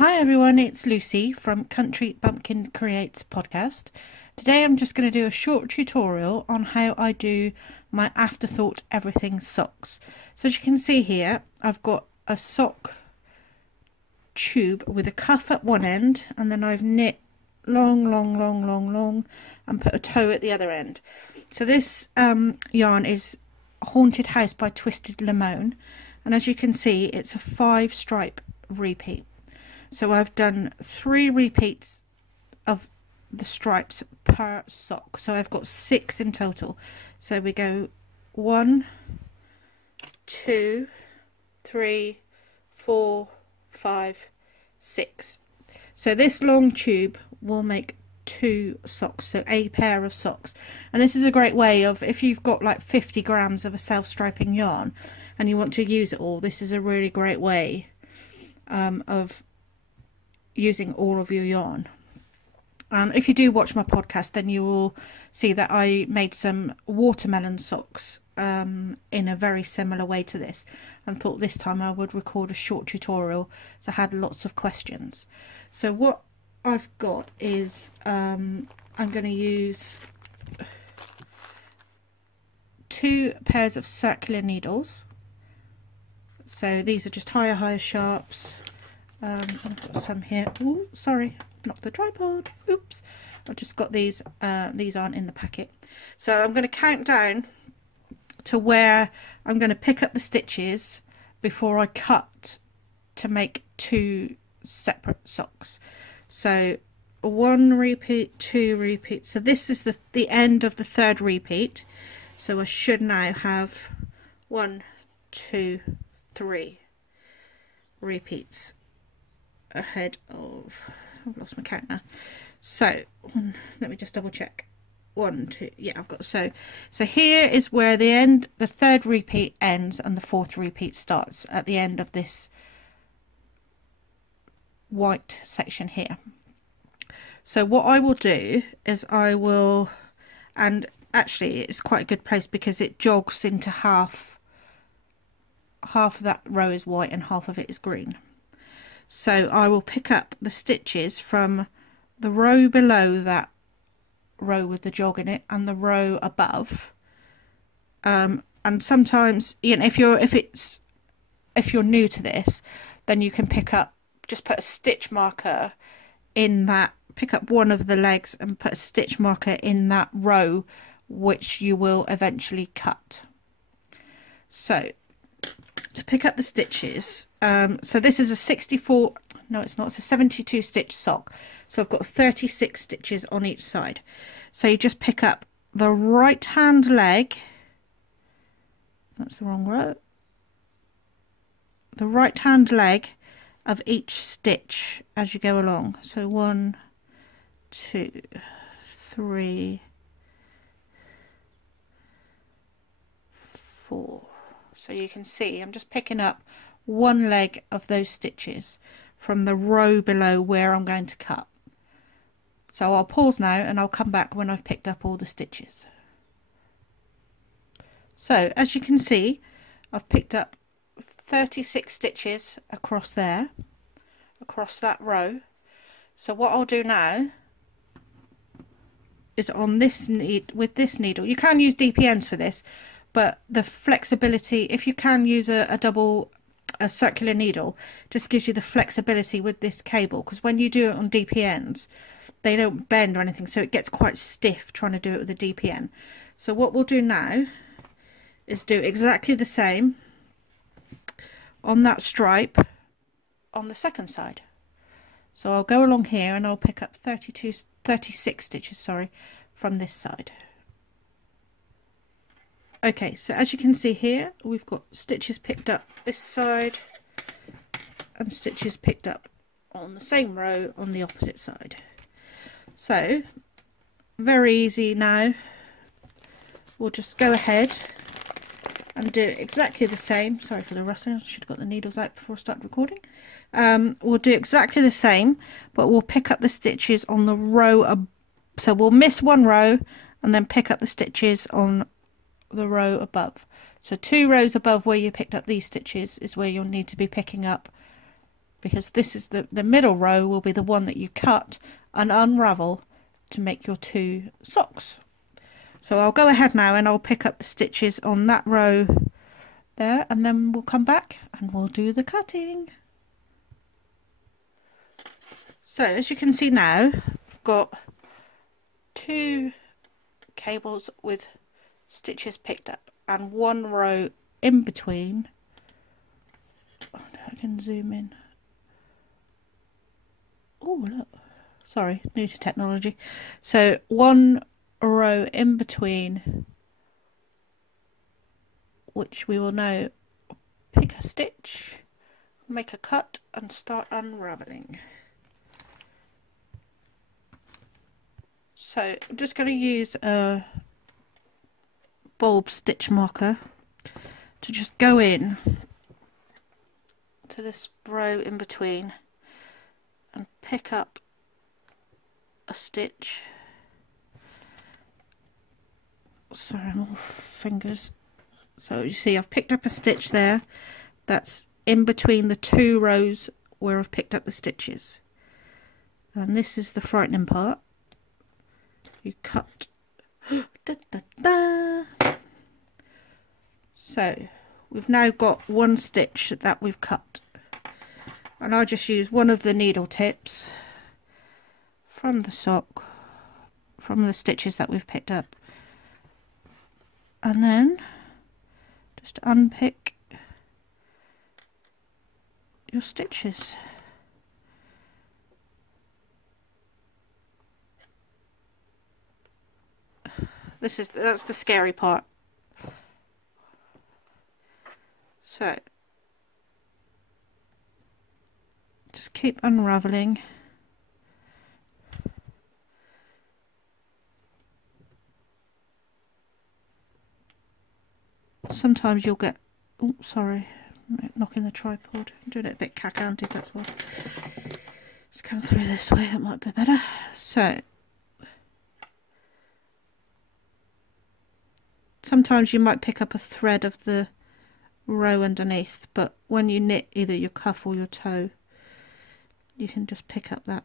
Hi everyone, it's Lucy from Country Bumpkin Creates podcast. Today I'm just going to do a short tutorial on how I do my Afterthought Everything socks. So as you can see here, I've got a sock tube with a cuff at one end, and then I've knit long and put a toe at the other end. So this yarn is Haunted House by Twisted Limone, and as you can see it's a 5-stripe repeat. So I've done 3 repeats of the stripes per sock, so I've got 6 in total. So we go 1, 2, 3, 4, 5, 6. So this long tube will make 2 socks, so a pair of socks. And this is a great way of, if you've got like 50 grams of a self-striping yarn and you want to use it all, this is a really great way of using all of your yarn. If you do watch my podcast, then you will see that I made some watermelon socks in a very similar way to this, and thought this time I would record a short tutorial, so I had lots of questions. So what I've got is I'm going to use 2 pairs of circular needles. So these are just higher sharps. I've got some here. Oh, sorry, knocked the tripod. Oops. I've just got these. These aren't in the packet. So I'm going to count down to where I'm going to pick up the stitches before I cut to make 2 separate socks. So 1 repeat, 2 repeats. So this is the end of the 3rd repeat. So I should now have 1, 2, 3 repeats ahead of, I've lost my count now. So let me just double check. 1, 2, yeah, I've got so here is where the 3rd repeat ends and the 4th repeat starts at the end of this white section here. So what I will do is and actually it's quite a good place because it jogs into half of that row is white and half of it is green. So I will pick up the stitches from the row below that row with the jog in it and the row above. And sometimes, you know, if you're new to this, then you can just put a stitch marker in that, pick up one of the legs and put a stitch marker in that row, which you will eventually cut. So to pick up the stitches, so this is a 64, no it's not, it's a 72 stitch sock, so I've got 36 stitches on each side. So you just pick up the right hand leg, that's the wrong row, the right hand leg of each stitch as you go along. So 1, 2, 3, 4. So you can see I'm just picking up one leg of those stitches from the row below where I'm going to cut. So I'll pause now and I'll come back when I've picked up all the stitches. So as you can see, I've picked up 36 stitches across there, across that row. So what I'll do now is on this with this needle, you can use DPNs for this, but the flexibility, if you can use a circular needle, just gives you the flexibility with this cable, because when you do it on DPNs they don't bend or anything, so it gets quite stiff trying to do it with a DPN. So what we'll do now is do exactly the same on that stripe on the second side. So I'll go along here and I'll pick up 36 stitches, sorry, from this side. Okay, so as you can see here, we've got stitches picked up this side and stitches picked up on the same row on the opposite side. So very easy now. We'll just go ahead and do exactly the same. Sorry for the rustling, I should have got the needles out before I started recording. We'll do exactly the same, but we'll pick up the stitches on the row so we'll miss one row and then pick up the stitches on the row above. So 2 rows above where you picked up these stitches is where you'll need to be picking up because this is the middle row will be the one that you cut and unravel to make your 2 socks. So I'll go ahead now and I'll pick up the stitches on that row there, and then we'll come back and we'll do the cutting. So as you can see now, I've got 2 cables with stitches picked up and 1 row in between. Oh, I can zoom in. Oh look, sorry, new to technology. So 1 row in between, which we will now pick a stitch, make a cut and start unraveling. So I'm just going to use a bulb stitch marker to just go in to this row in between and pick up a stitch. Sorry, I'm all fingers. So you see I've picked up a stitch there that's in between the 2 rows where I've picked up the stitches, and this is the frightening part. You cut da, da, da. So we've now got 1 stitch that we've cut, and I'll just use one of the needle tips from the sock, from the stitches that we've picked up, and then just unpick your stitches. That's the scary part. So just keep unraveling. Sometimes you'll get, oh sorry, knocking the tripod. I'm doing it a bit cack-handed, that's why. Let's come through this way, that might be better. So sometimes you might pick up a thread of the row underneath, but when you knit either your cuff or your toe, you can just pick up that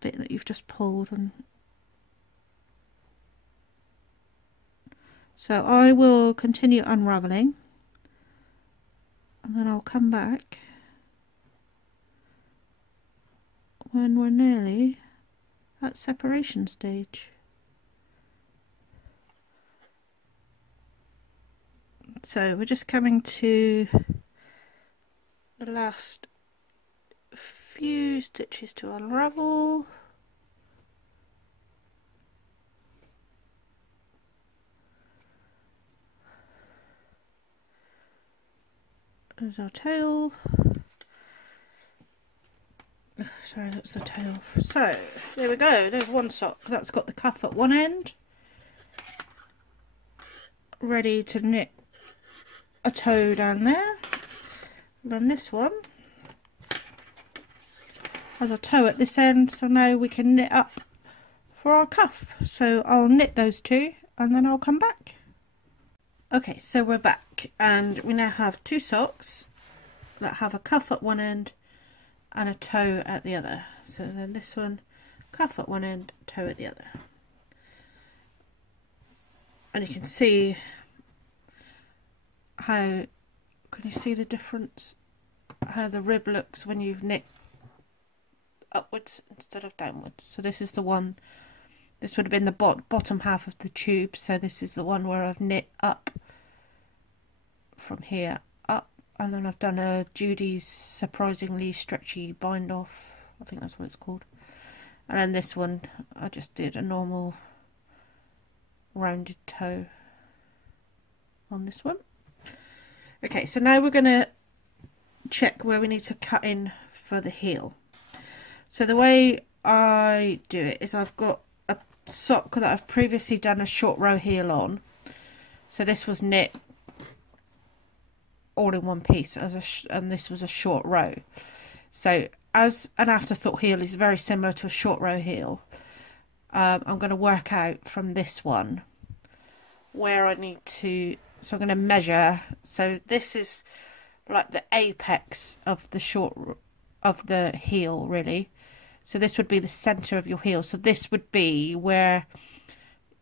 bit that you've just pulled. And so I will continue unraveling, and then I'll come back when we're nearly at separation stage. So we're just coming to the last few stitches to unravel. There's our tail. Sorry, that's the tail. So there we go, there's 1 sock that's got the cuff at one end, ready to knit a toe down there. And then this one has a toe at this end, so now we can knit up for our cuff. So I'll knit those 2 and then I'll come back. Okay, so we're back and we now have 2 socks that have a cuff at one end and a toe at the other. So then this one, cuff at one end, toe at the other. And you can see how, can you see the difference, how the rib looks when you've knit upwards instead of downwards. So this is the one, this would have been the bottom half of the tube, so this is the one where I've knit up from here up, and then I've done a Judy's surprisingly stretchy bind off, I think that's what it's called. And then this one I just did a normal rounded toe on this one. Okay, so now we're going to check where we need to cut in for the heel. So the way I do it is I've got a sock that I've previously done a short row heel on. So this was knit all in one piece, and this was a short row. So as an afterthought heel is very similar to a short row heel, I'm going to work out from this one where I need to, so I'm going to measure. So this is like the apex of the short of the heel, really. So this would be the center of your heel. So this would be where,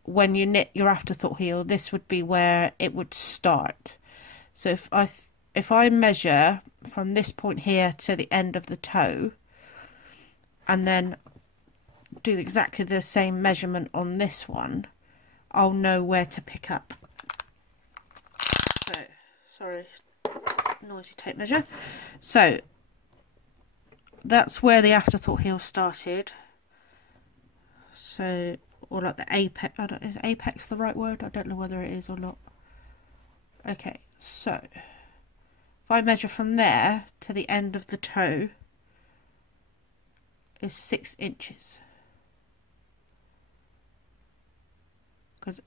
when you knit your afterthought heel, this would be where it would start. So if I measure from this point here to the end of the toe, and then do exactly the same measurement on this one, I'll know where to pick up. So, sorry, noisy tape measure. So that's where the afterthought heel started. So, or like the apex, is apex the right word? I don't know whether it is or not. Okay, so if I measure from there to the end of the toe is 6 inches. Because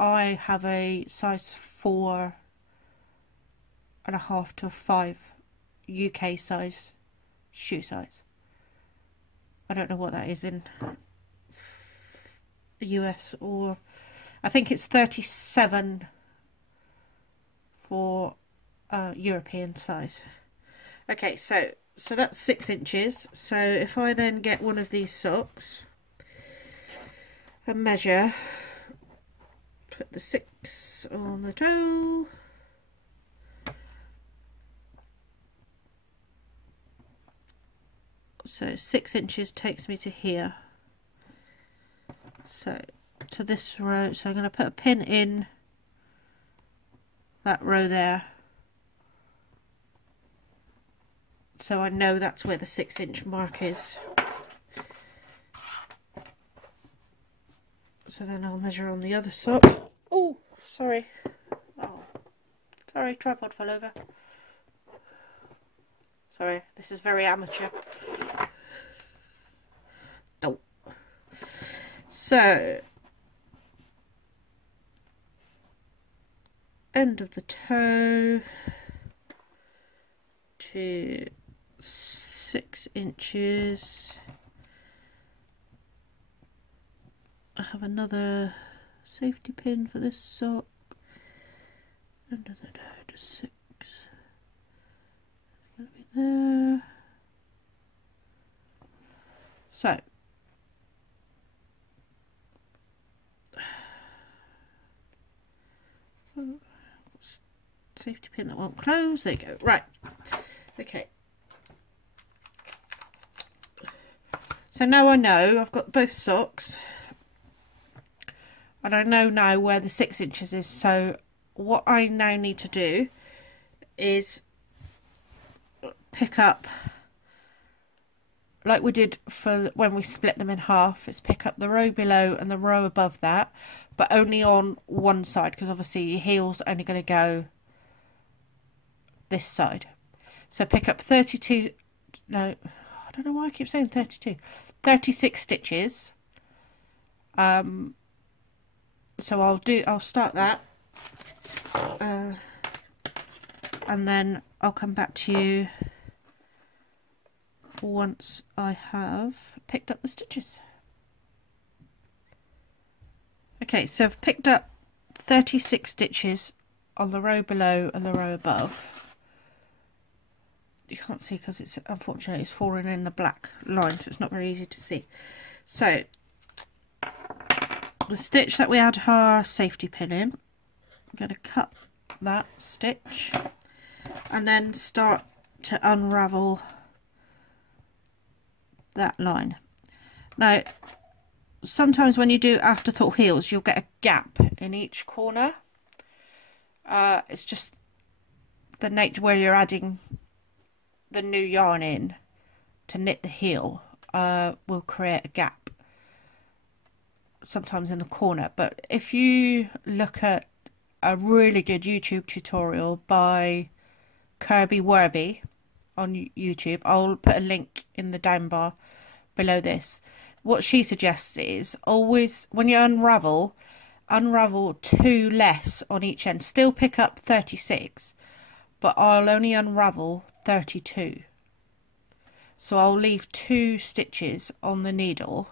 I have a size 4.5 to a 5 UK size shoe size. I don't know what that is in the US, or I think it's 37 for European size. Okay, so that's 6 inches. So if I then get one of these socks and measure, put the 6 on the toe, so 6 inches takes me to here, so to this row. So I'm going to put a pin in that row there, so I know that's where the 6 inch mark is. So then I'll measure on the other sock. Oh, sorry. Oh, sorry, tripod fell over. Sorry, this is very amateur. Oh. So, end of the toe to 6 inches. I have another safety pin for this sock. Under the toe to 6. It's going to be there. So, safety pin that won't close. There you go. Right. Okay. So now I know I've got both socks, and I know now where the 6 inches is. So what I now need to do is pick up, like we did for when we split them in half, is pick up the row below and the row above that, but only on one side, because obviously your heel's only going to go this side. So pick up 32, no, I don't know why I keep saying 32, 36 stitches. So I'll start that, and then I'll come back to you once I have picked up the stitches. Okay, so I've picked up 36 stitches on the row below and the row above. You can't see because it's, unfortunately, it's falling in the black line, so it's not very easy to see. So the stitch that we had our safety pin in, I'm going to cut that stitch and then start to unravel that line. Now, sometimes when you do afterthought heels, you'll get a gap in each corner. It's just the nature where you're adding the new yarn in to knit the heel, will create a gap sometimes in the corner. But if you look at a really good YouTube tutorial by Kirby Werby on YouTube, I'll put a link in the down bar below this. What she suggests is always, when you unravel 2 less on each end. Still pick up 36, but I'll only unravel 32. So I'll leave 2 stitches on the needle,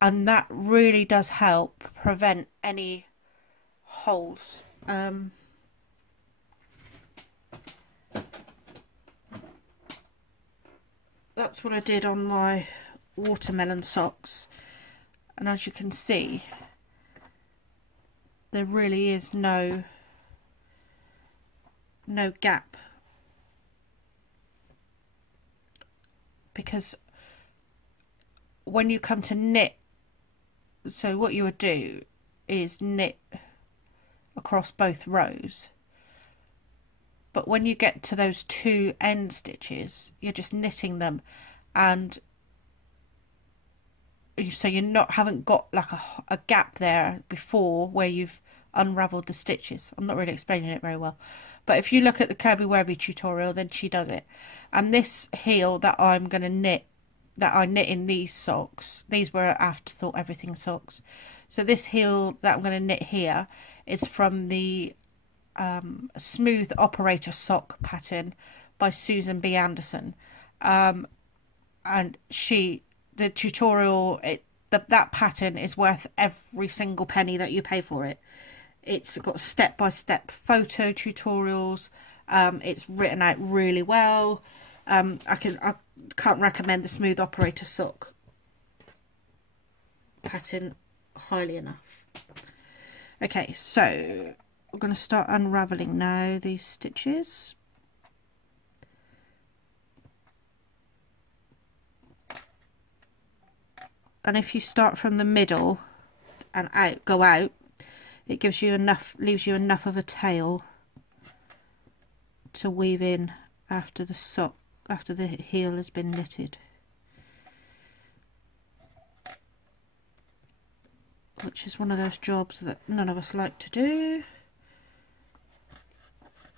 and that really does help prevent any holes. that's what I did on my watermelon socks, and as you can see, there really is no gap, because when you come to knit, so what you would do is knit across both rows, but when you get to those two end stitches, you're just knitting them, and so you're haven't got like a gap there before where you've unraveled the stitches. I'm not really explaining it very well, but if you look at the Kirby Werby tutorial, then she does it. And this heel that I'm going to knit, that I knit in these socks, these were Afterthought Everything socks, so this heel that I'm going to knit here is from the Smooth Operator sock pattern by Susan B. Anderson, and the tutorial, that pattern is worth every single penny that you pay for it. It's got step-by-step photo tutorials. It's written out really well. I can't recommend the Smooth Operator sock pattern highly enough. Okay, so we're going to start unraveling now these stitches. And if you start from the middle and go out, it gives you leaves you enough of a tail to weave in after the heel has been knitted, which is one of those jobs that none of us like to do.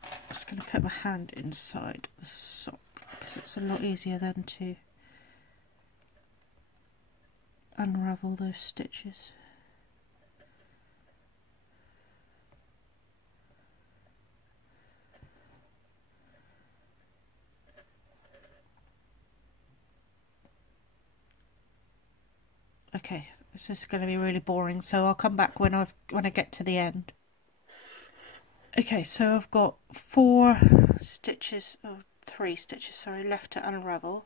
I'm just going to put my hand inside the sock because it's a lot easier than to unravel those stitches. Okay, this is going to be really boring, so I'll come back when I get to the end. Okay, so I've got 3 stitches, sorry, left to unravel.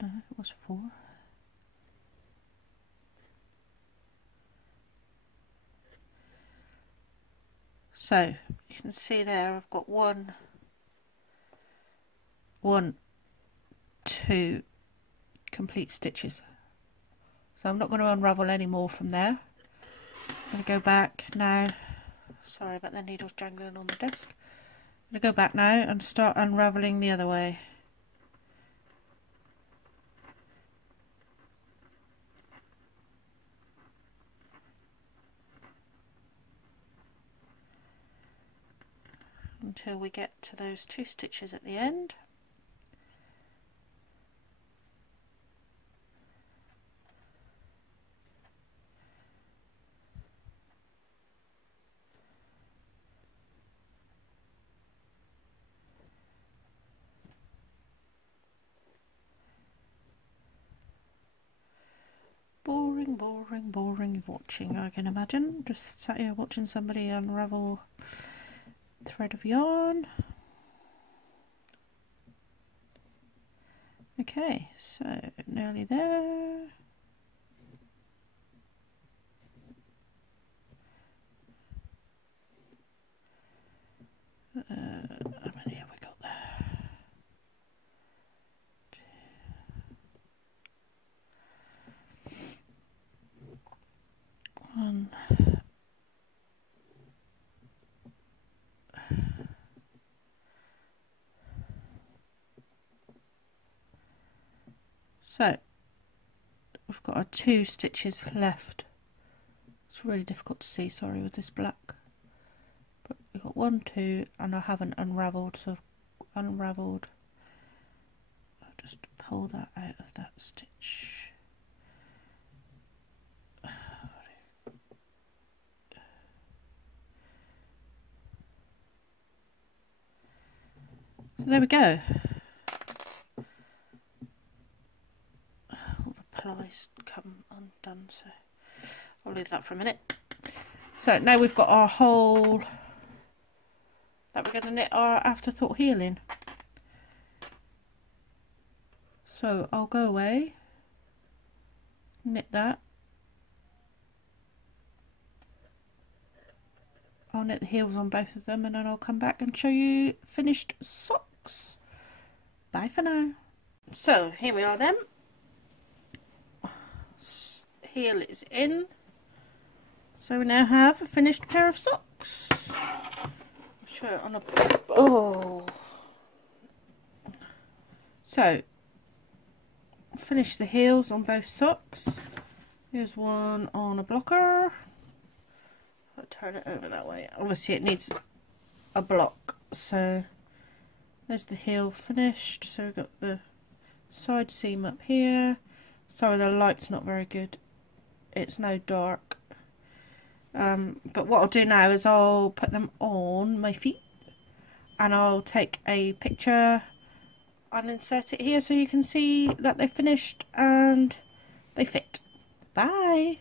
No, it was 4. So you can see there I've got 1, 2 complete stitches. So I'm not going to unravel any more from there. I'm going to go back now. Sorry about the needles jangling on the desk. I'm going to go back now and start unraveling the other way. Until we get to those 2 stitches at the end. Boring watching, I can imagine. Just sat here watching somebody unravel a thread of yarn. Okay, so nearly there. How many have we got there? 1. So we've got our 2 stitches left. It's really difficult to see, sorry, with this black. But we've got 1, 2, and I haven't unravelled, so I've unravelled. I'll just pull that out of that stitch. So there we go. All the plies come undone, so I'll leave that for a minute. So now we've got our whole that we're going to knit our afterthought heel in. So I'll go away, knit that. I'll knit the heels on both of them and then I'll come back and show you finished socks. Bye for now. So here we are then. Heel is in. So we now have a finished pair of socks. I'll show it on a... Oh! So, finish the heels on both socks. Here's one on a blocker. I'll turn it over that way. Obviously it needs a block. So, there's the heel finished. So we've got the side seam up here. Sorry, the light's not very good. It's now dark. But what I'll do now is I'll put them on my feet and I'll take a picture and insert it here so you can see that they're finished and they fit. Bye!